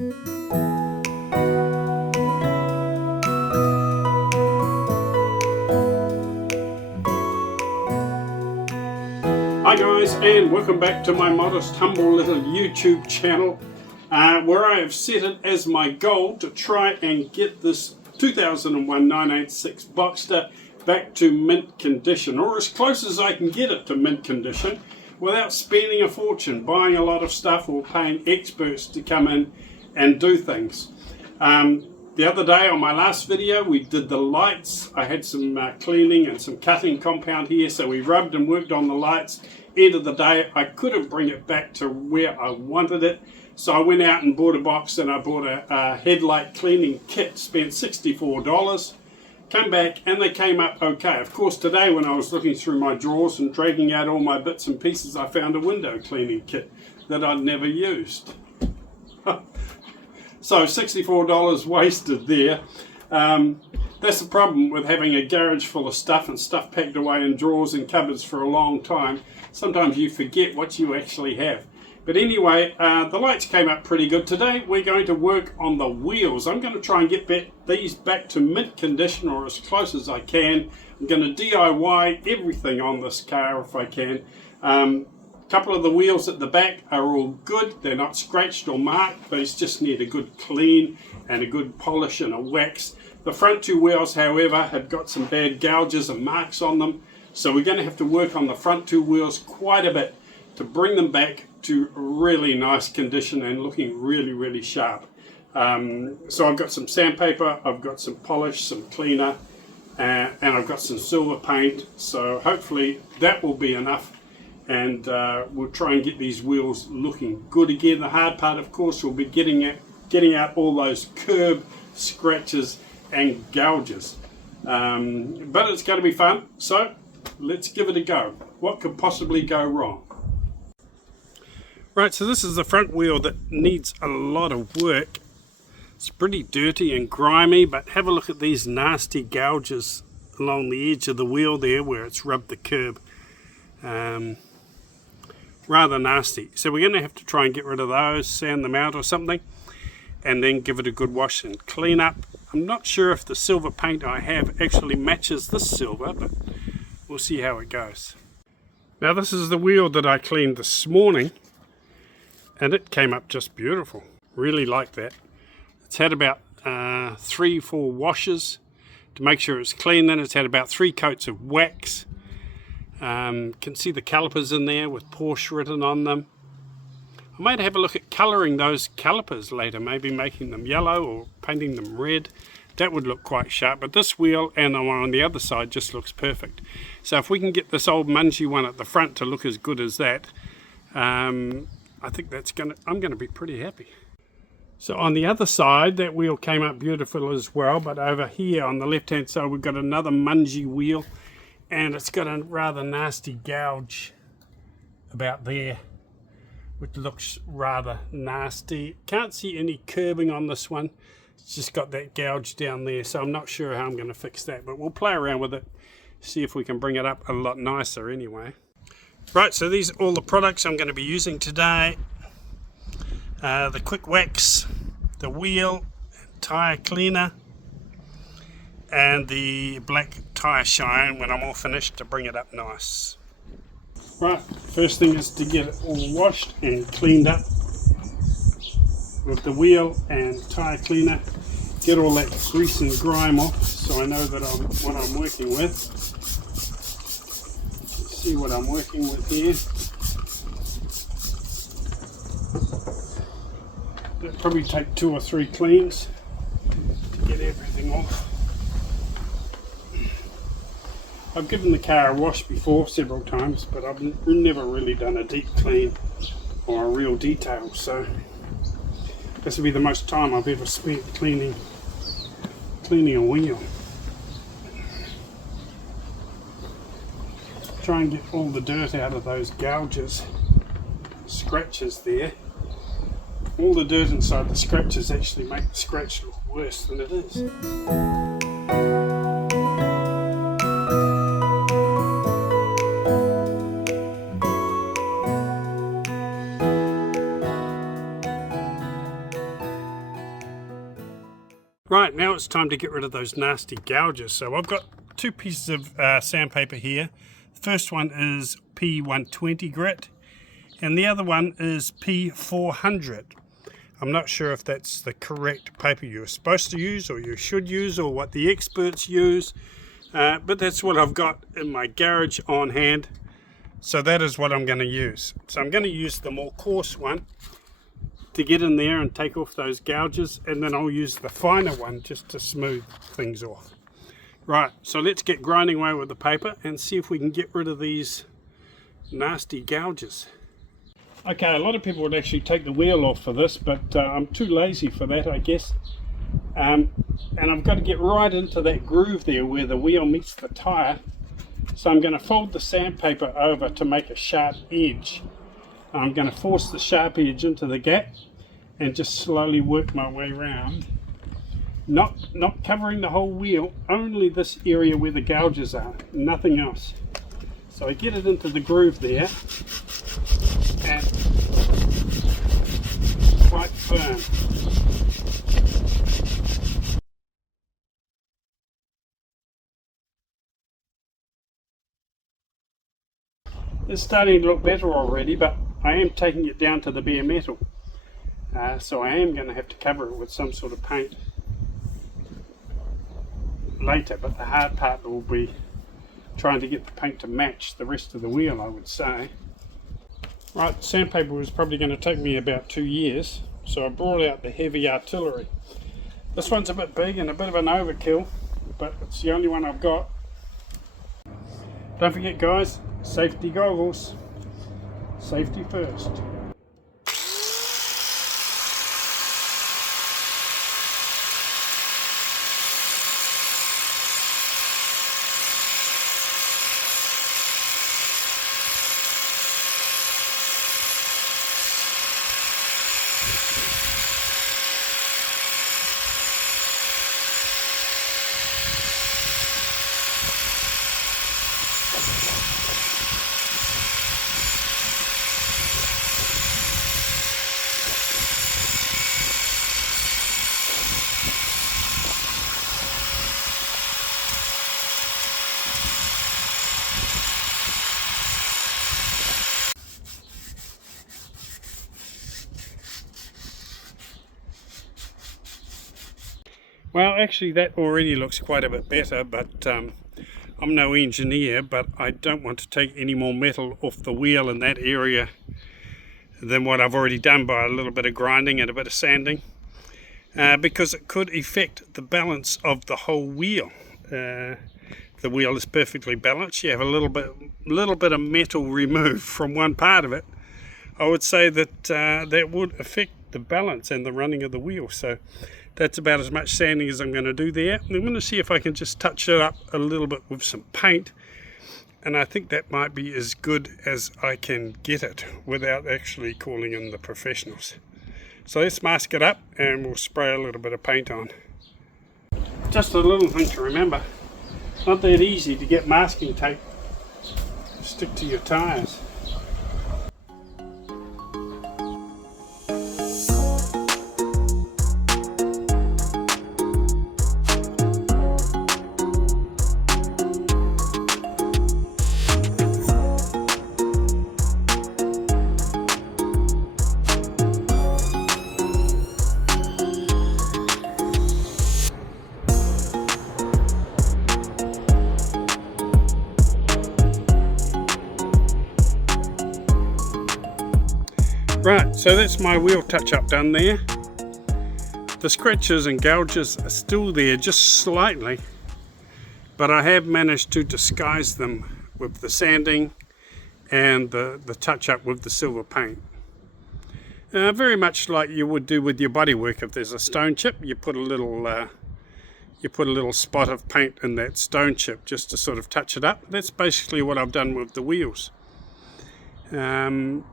Hi guys, and welcome back to my modest, humble little YouTube channel where I have set it as my goal to try and get this 2001 986 Boxster back to mint condition, or as close as I can get it to mint condition without spending a fortune, buying a lot of stuff or paying experts to come in and do things. The other day on my last video we did the lights. I had some cleaning and some cutting compound here, so we rubbed and worked on the lights. End of the day I couldn't bring it back to where I wanted it, so I went out and bought a box and I bought a headlight cleaning kit, spent $64, come back and they came up okay. Of course today when I was looking through my drawers and dragging out all my bits and pieces, I found a window cleaning kit that I'd never used. So $64 wasted there. That's the problem with having a garage full of stuff and stuff packed away in drawers and cupboards for a long time. Sometimes you forget what you actually have. But anyway, the lights came up pretty good. Today we're going to work on the wheels. I'm going to try and get these back to mint condition, or as close as I can. I'm going to DIY everything on this car if I can. Couple of the wheels at the back are all good. They're not scratched or marked, but it's just need a good clean and a good polish and a wax. The front two wheels, however, had got some bad gouges and marks on them, so we're going to have to work on the front two wheels quite a bit to bring them back to really nice condition and looking really, really sharp. So I've got some sandpaper, I've got some polish, some cleaner, and I've got some silver paint, so hopefully that will be enough. And we'll try and get these wheels looking good again. The hard part, of course, will be getting out all those curb scratches and gouges. But it's going to be fun, so let's give it a go. What could possibly go wrong? Right, so this is the front wheel that needs a lot of work. It's pretty dirty and grimy, but have a look at these nasty gouges along the edge of the wheel there where it's rubbed the curb. Rather nasty, so we're going to have to try and get rid of those, sand them out or something, and then give it a good wash and clean up. I'm not sure if the silver paint I have actually matches this silver, but we'll see how it goes. Now this is the wheel that I cleaned this morning, and it came up just beautiful. Really like that. It's had about 3-4 washes to make sure it's clean. Then it's had about 3 coats of wax. Can see the calipers in there with Porsche written on them. I might have a look at colouring those calipers later, maybe making them yellow or painting them red. That would look quite sharp, but this wheel and the one on the other side just looks perfect. So if we can get this old mungy one at the front to look as good as that, I think I'm going to be pretty happy. So on the other side, that wheel came up beautiful as well, but over here on the left hand side we've got another mungy wheel. And it's got a rather nasty gouge about there, which looks rather nasty. Can't see any curbing on this one. It's just got that gouge down there, so I'm not sure how I'm going to fix that, but we'll play around with it, see if we can bring it up a lot nicer anyway. Right, so these are all the products I'm going to be using today. The quick wax, the wheel, tyre cleaner, and the black tyre shine when I'm all finished to bring it up nice. Right, first thing is to get it all washed and cleaned up with the wheel and tyre cleaner. Get all that grease and grime off so I know that what I'm working with. Let's see what I'm working with here. It'll probably take 2 or 3 cleans to get everything off. I've given the car a wash before several times, but I've never really done a deep clean or a real detail, so this will be the most time I've ever spent cleaning a wheel. Try and get all the dirt out of those gouges, scratches there. All the dirt inside the scratches actually make the scratch look worse than it is. Right, now it's time to get rid of those nasty gouges. So I've got two pieces of sandpaper here. The first one is P120 grit and the other one is P400. I'm not sure if that's the correct paper you're supposed to use or you should use or what the experts use, but that's what I've got in my garage on hand. So that is what I'm going to use. So I'm going to use the more coarse one to get in there and take off those gouges, and then I'll use the finer one just to smooth things off. Right, so let's get grinding away with the paper and see if we can get rid of these nasty gouges. Okay, a lot of people would actually take the wheel off for this, but I'm too lazy for that, I guess. And I've got to get right into that groove there where the wheel meets the tire. So I'm going to fold the sandpaper over to make a sharp edge. I'm going to force the sharp edge into the gap and just slowly work my way around. Not covering the whole wheel, only this area where the gouges are, nothing else. So I get it into the groove there and quite firm. It's starting to look better already, but I am taking it down to the bare metal. So I am going to have to cover it with some sort of paint later, but the hard part will be trying to get the paint to match the rest of the wheel, I would say. Right, sandpaper was probably going to take me about 2 years, so I brought out the heavy artillery. This one's a bit big and a bit of an overkill, but it's the only one I've got. Don't forget guys, safety goggles. Safety first. Well, actually that already looks quite a bit better, but I'm no engineer, but I don't want to take any more metal off the wheel in that area than what I've already done by a little bit of grinding and a bit of sanding, because it could affect the balance of the whole wheel. The wheel is perfectly balanced. You have a little bit of metal removed from one part of it. I would say that that would affect the balance and the running of the wheel. So that's about as much sanding as I'm going to do there. I'm going to see if I can just touch it up a little bit with some paint, and I think that might be as good as I can get it without actually calling in the professionals. So let's mask it up and we'll spray a little bit of paint on. Just a little thing to remember, not that easy to get masking tape to stick to your tires. Right, so that's my wheel touch-up done there. The scratches and gouges are still there, just slightly, but I have managed to disguise them with the sanding and the touch-up with the silver paint. Very much like you would do with your bodywork. If there's a stone chip, you put a little spot of paint in that stone chip just to sort of touch it up. That's basically what I've done with the wheels. And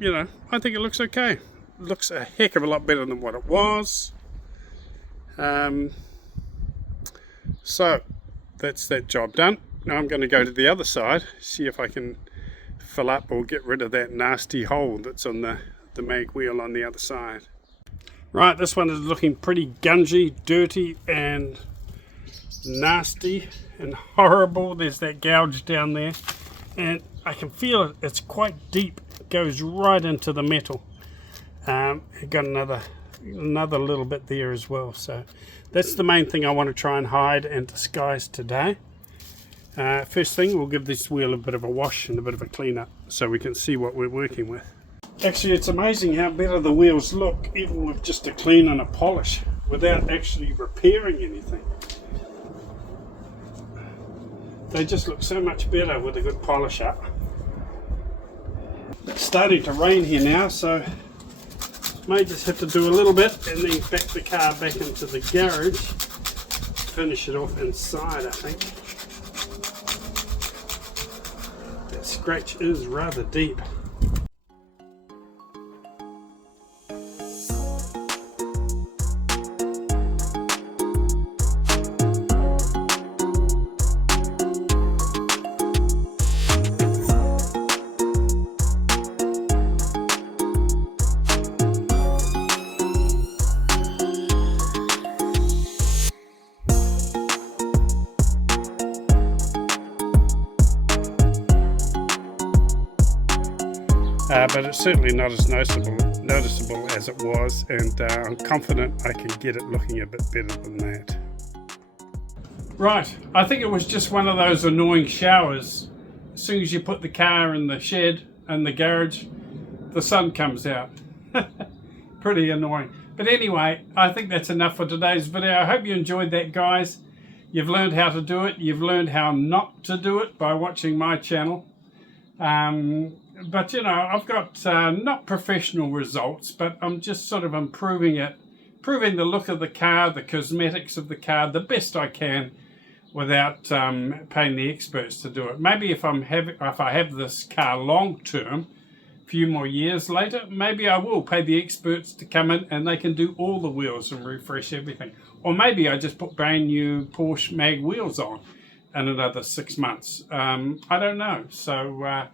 you know, I think it looks okay. It looks a heck of a lot better than what it was. So that's that job done. Now I'm going to go to the other side, see if I can fill up or get rid of that nasty hole that's on the mag wheel on the other side. Right, this one is looking pretty gungy, dirty and nasty and horrible. There's that gouge down there, and I can feel it. It's quite deep. It goes right into the metal. It got another little bit there as well. So that's the main thing I want to try and hide and disguise today. First thing, we'll give this wheel a bit of a wash and a bit of a clean up so we can see what we're working with. Actually, it's amazing how better the wheels look even with just a clean and a polish without actually repairing anything. They just look so much better with a good polish up. It's starting to rain here now, so may just have to do a little bit and then back the car back into the garage, finish it off inside. I think that scratch is rather deep. But it's certainly not as noticeable as it was, and I'm confident I can get it looking a bit better than that. Right, I think it was just one of those annoying showers. As soon as you put the car in the shed and the garage, the sun comes out. Pretty annoying. But anyway, I think that's enough for today's video. I hope you enjoyed that, guys. You've learned how to do it. You've learned how not to do it by watching my channel. But you know, I've got not professional results, but I'm just sort of improving the look of the car, the cosmetics of the car, the best I can, without paying the experts to do it. Maybe if I have this car long term, a few more years later, maybe I will pay the experts to come in and they can do all the wheels and refresh everything. Or maybe I just put brand new Porsche mag wheels on in another 6 months. I don't know. So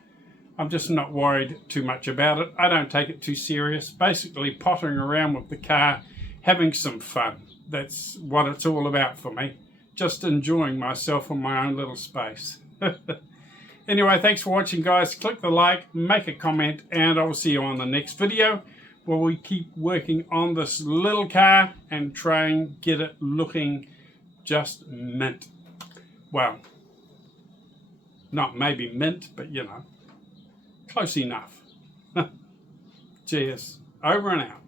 I'm just not worried too much about it. I don't take it too serious. Basically pottering around with the car, having some fun. That's what it's all about for me. Just enjoying myself in my own little space. Anyway, thanks for watching, guys. Click the like, make a comment, and I'll see you on the next video where we keep working on this little car and try and get it looking just mint. Well, not maybe mint, but you know, close enough. Cheers. Over and out.